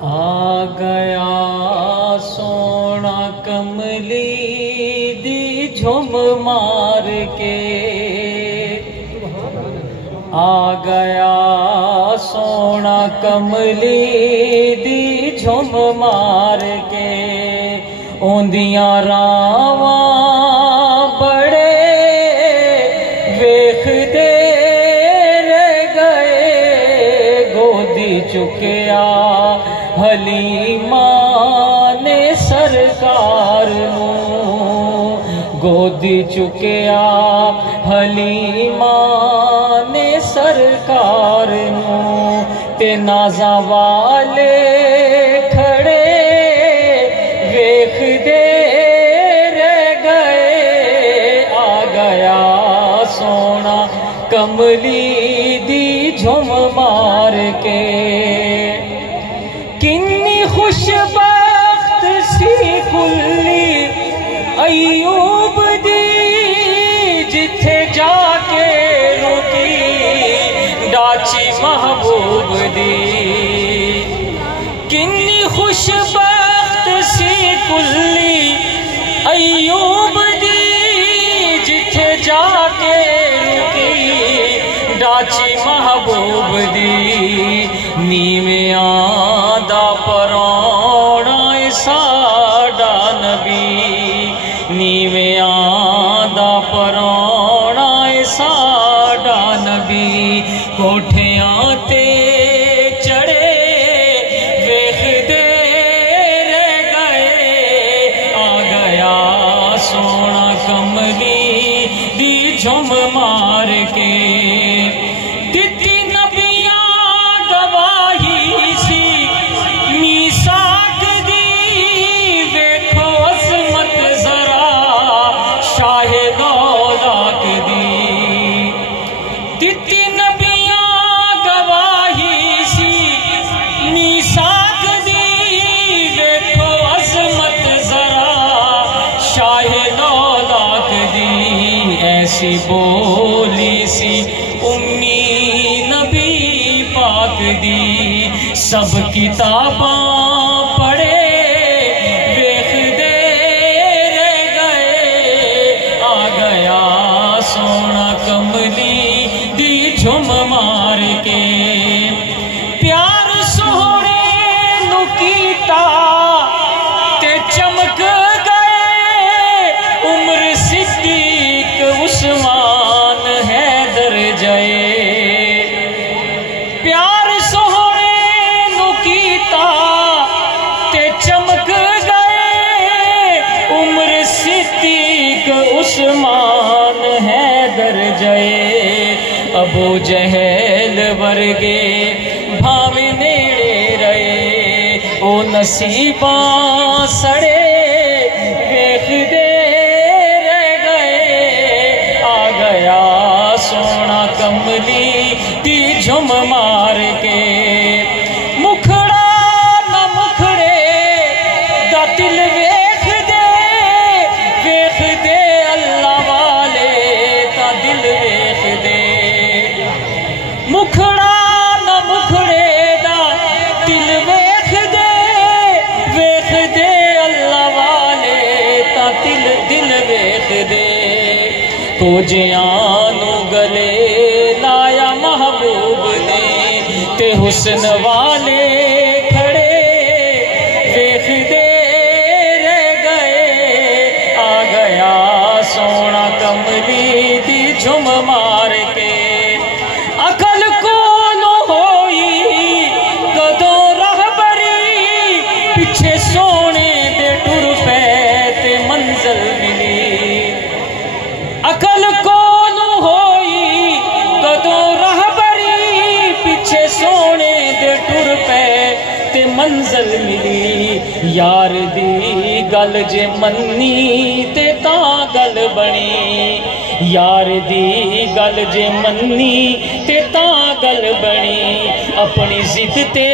آ گیا سونا کملی دی جھم مار کے، آ گیا سونا کملی دی جھم مار کے، اوندیاں راواں بڑے ویکھ دے رہ گئے، گودی چکیا حلیمہ نے سرکار نوں، گودی چکیا حلیمہ نے سرکار نوں، تے نازاں والے کھڑے ویکھ دے رہ گئے، آ گیا سونا کملی دی جھم مار کے۔ کنی خوش بخت سی کلی ایوب دی، جتھے جا کے رکی ڈاچی محبوب دی۔ کنی خوش بخت سی کلی ایوب دی، جتھے جا کے رکی ڈاچی محبوب دی۔ نیویاں دا پرانا ساڈا نبی، نیویاں دا پرانا ساڈا نبی، کوٹھیاں تے چڑھے ویکھ دے رہ گئے، آ گیا سونا کملی دی جھم مار کے۔ دتی نبیاں گواہی سی میثاق دی، ویکھو عظمت ذرا شاہ دولت دی۔ دتی نبیاں گواہی سی میثاق دی، ویکھو عظمت ذرا شاہ دولت دی۔ ایسی بولی سی امی نبی پاک دی، سب کتاباں پڑھے ویکھ دے رہ گئے، آ گیا سونا کملی دی جھم مار کے۔ پیار سونے نو کیتا تے چمک گئے، عمر صدیق عثمان حیدر جائے۔ پیار سونے نو کیتا تے چمک گئے، عمر صدیق عثمان حیدر جائے۔ ابو جہل ورگے بھاویں نیڑے رہے، او نصیباں سڑے ویکھ دے رہ گئے، آ گیا سونا کملی دی جھم مار کے۔ مکھڑا نہ مکھڑے دا دل ویکھ دے اللہ والے تا دل ویکھ دے۔ مکھڑا نہ مکھڑے دا دل ویکھ دے اللہ والے تا دل ویکھ دے۔ تو جیانو گلے لایا محبوب نے، تے حسن والے کھڑے ویکھ دے رہ گئے، آ گیا سونا کملی دی جھم مار کے۔ عقل کولو ہوئی کدوں رہبری، پیچھے سونے دے ٹر پے تے منزل ملی۔ عقل کولو ہوئی کدوں رہبری، پیچھے سونے دے ٹر پے تے منزل ملی۔ یار دی گل جے منی تے تاں گل بنی، یار دی گل جے منی تے تاں گل بنی۔ اپنی ضد تے